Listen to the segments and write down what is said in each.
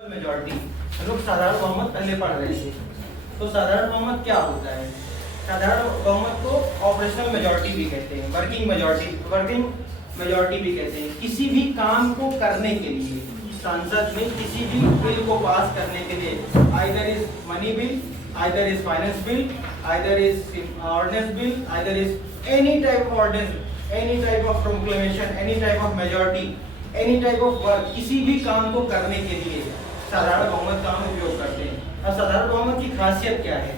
Majority हम लोग साधारण बहुमत पहले पढ़ रहे थे। तो साधारण बहुमत क्या होता है? साधारण बहुमत को ऑपरेशनल मेजॉरिटी भी कहते हैं, वर्किंग मेजॉरिटी भी कहते हैं। किसी भी काम को करने के लिए संसद में किसी भी बिल को पास करने के लिए, either is money bill, either is finance bill, either is ordinance bill, either is any type of ordinance, any type of proclamation, any type of majority, any type of work, किसी भी काम को करने के लिए साधारण बहुमत का हम उपयोग करते हैं। अब साधारण बहुमत की खासियत क्या है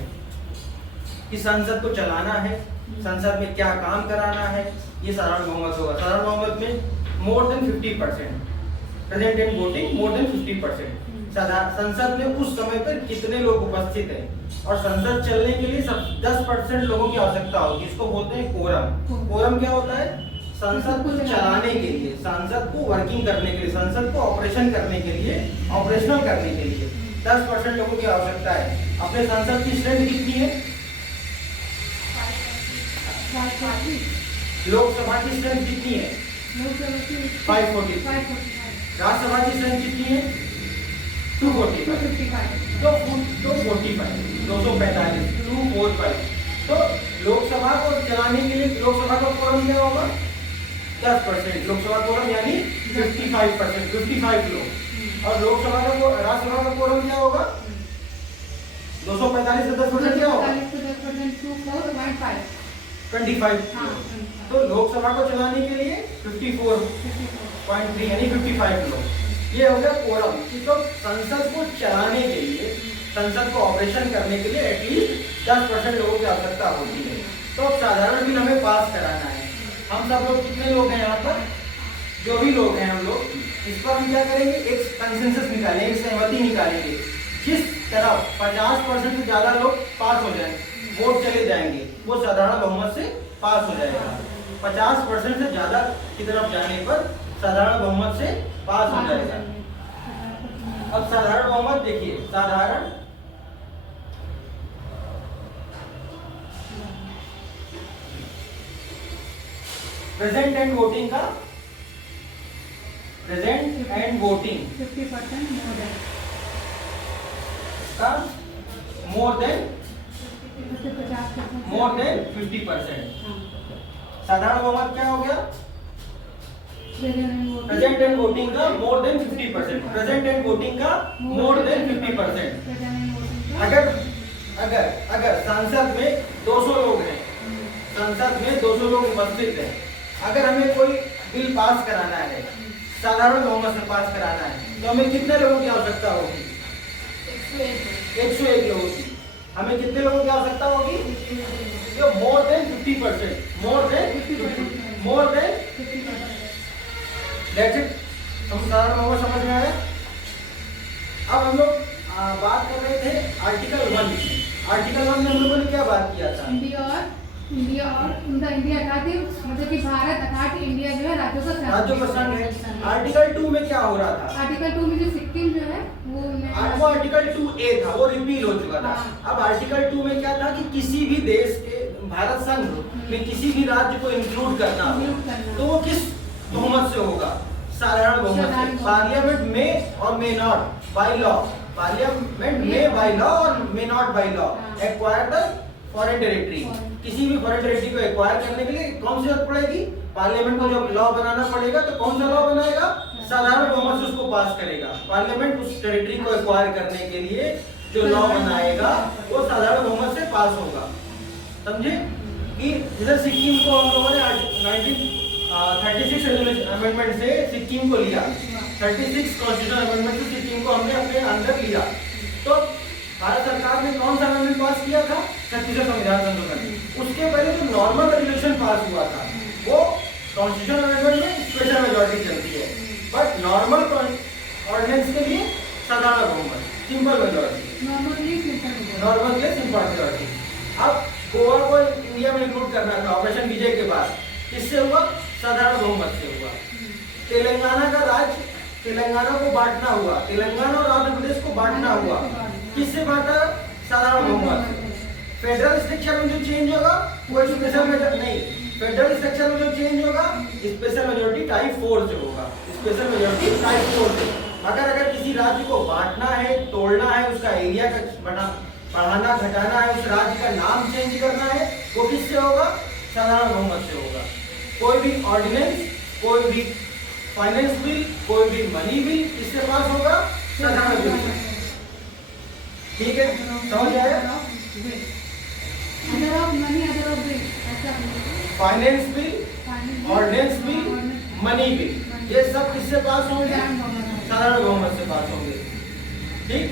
कि संसद को चलाना है, संसद में क्या काम कराना है, ये साधारण बहुमत होगा। साधारण बहुमत में more than 50% present and voting, more than 50%। संसद में उस समय पर कितने लोग उपस्थित हैं, और संसद चलने के लिए 10% लोगों की आवश्यकता होगी। इसको बोलते हैं कोरम। कोरम क्या होता है? संसद को चलाने के लिए, संसद को वर्किंग करने के लिए, संसद को ऑपरेशन करने के लिए, ऑपरेशनल करने के लिए 10% लोगों की आवश्यकता है। अपने संसद की स्ट्रेंथ कितनी है? लोकसभा की स्ट्रेंथ कितनी है? 540। राज्यसभा की स्ट्रेंथ कितनी है? 245। तो 245 तो लोकसभा को चलाने के लिए लोकसभा का कोरम क्या होगा? 10%। लोकसभा कोरम यानी 55%, 55 लोग। और लोकसभा का राज्यसभा का कोरम क्या होगा? 245 से 10% क्या होगा? 25। तो लोकसभा को चलाने के लिए 54.3 यानी 55 लोग। ये हो गया कोरम। तो संसद को चलाने के लिए, संसद को ऑपरेशन करने के लिए एटलीस्ट 10% लोगों की आवश्यकता होती है। तो साधारण बिल हमें पास कराना है। हम सब लोग कितने लोग हैं यहाँ पर? जो भी लोग हैं हम लोग, इस पर हम क्या करेंगे? एक कंसेंसस निकालेंगे, एक सहमति निकालेंगे। जिस तरफ 50% से ज्यादा लोग पास हो जाए, वोट चले जाएंगे, वो साधारण बहुमत से पास हो जाएगा। 50% से ज्यादा की तरफ जाने पर साधारण बहुमत से पास हो जाएगा। अब साधारण बहुमत देखिए, साधारण प्रेजेंट एंड वोटिंग का, प्रेजेंट एंड वोटिंग 50% का मोर देन 50%। साधारण बहुमत क्या हो गया? प्रेजेंट एंड वोटिंग का more than 50%। Present and voting का मोर देन 50%। अगर संसद में 200 लोग हैं, संसद में 200 लोग उपस्थित हैं, अगर हमें कोई बिल पास कराना है, साधारण बहुमत से पास कराना है, तो हमें कितने लोगों की आवश्यकता होगी? 101 लोगों की। हमें कितने लोगों की आवश्यकता होगी? ये more than 50%, more than 50%। That's it. हम साधारण बहुमत समझ में आया। अब हम लोग बात कर रहे थे आर्टिकल 1 की। आर्टिकल 1 में हम लोगों ने क्या बात किया था? इंडिया और इंडिया अथॉरिटी, मतलब कि भारत अथॉरिटी इंडिया जो है राज्यों का संघ है। आर्टिकल 2 में क्या हो रहा था? आर्टिकल 2 में जो सिक्किम जो है वो आर्टिकल 2A था, वो रिपील हो चुका था। अब आर्टिकल 2 में क्या था कि किसी भी देश के, भारत संघ में किसी भी राज्य को इंक्लूड करना हो, तो वो किस बहुमत से होगा? साधारण बहुमत से। पार्लियामेंट में और may not by law, parliament में बाय लॉ और may not by law acquire the foreign territory. किसी भी फॉरेन टेरिटरी को एक्वायर करने के लिए कौन सी जरूरत पड़ेगी? पार्लियामेंट को जब लॉ बनाना पड़ेगा तो कौन सा लॉ बनाएगा? साधारण बहुमत से उसको पास करेगा। पार्लियामेंट उस टेरिटरी को एक्वायर करने के लिए जो लॉ बनाएगा वो साधारण बहुमत से पास होगा। समझे? कि जैसे सिक्किम को हम लोगों ने 1936 अमेंडमेंट से सिक्किम को लिया, 36 कॉन्स्टिट्यूशन अमेंडमेंट से सिक्किम को हमने अपने अंदर लिया। तो भारत सरकार ने कौन सा अमेंडमेंट पास किया था? 36वां संविधान संशोधन। उसके पहले जो नॉर्मल रेजोल्यूशन पास हुआ था वो कॉन्स्टिट्यूशन अमेंडमेंट में स्पेशल मेजॉरिटी चलती है, बट नॉर्मल ऑर्डिनेंस के लिए साधारण बहुमत, सिंपल मेजॉरिटी, नॉर्मल के सिंपल मेजॉरिटी। अब गोवा को इंडिया में इंक्लूड करना था ऑपरेशन विजय के बाद, किससे हुआ? साधारण बहुमत से हुआ। तेलंगाना का राज्य, तेलंगाना को बांटना हुआ, तेलंगाना और आंध्र प्रदेश को बांटना हुआ, किससे बांटा? साधारण बहुमत से। फेडरल स्ट्रक्चर में जो चेंज होगा वो स्पेशल मेजॉरिटी नहीं, फेडरल स्ट्रक्चर में जो चेंज होगा स्पेशल मेजॉरिटी टाइप 4 से होगा। स्पेशल मेजॉरिटी टाइप 4 से। अगर किसी राज्य को बांटना है, तोड़ना है, उसका एरिया का बढ़ाना घटाना है, उस राज्य का नाम चेंज करना है, वो किससे होगा? साधारण बहुमत से होगा। कोई भी ऑर्डिनेंस, कोई भी फाइनेंस बिल, कोई भी मनी बिल किससे पास होगा? साधारण बिल से। ठीक है, समझ आया? Other of money, other of bill, ऐसा finance bill, ordinance bill, money bill, ये सब किससे पास होंगे? साधारण बहुमत से पास होंगे। ठीक,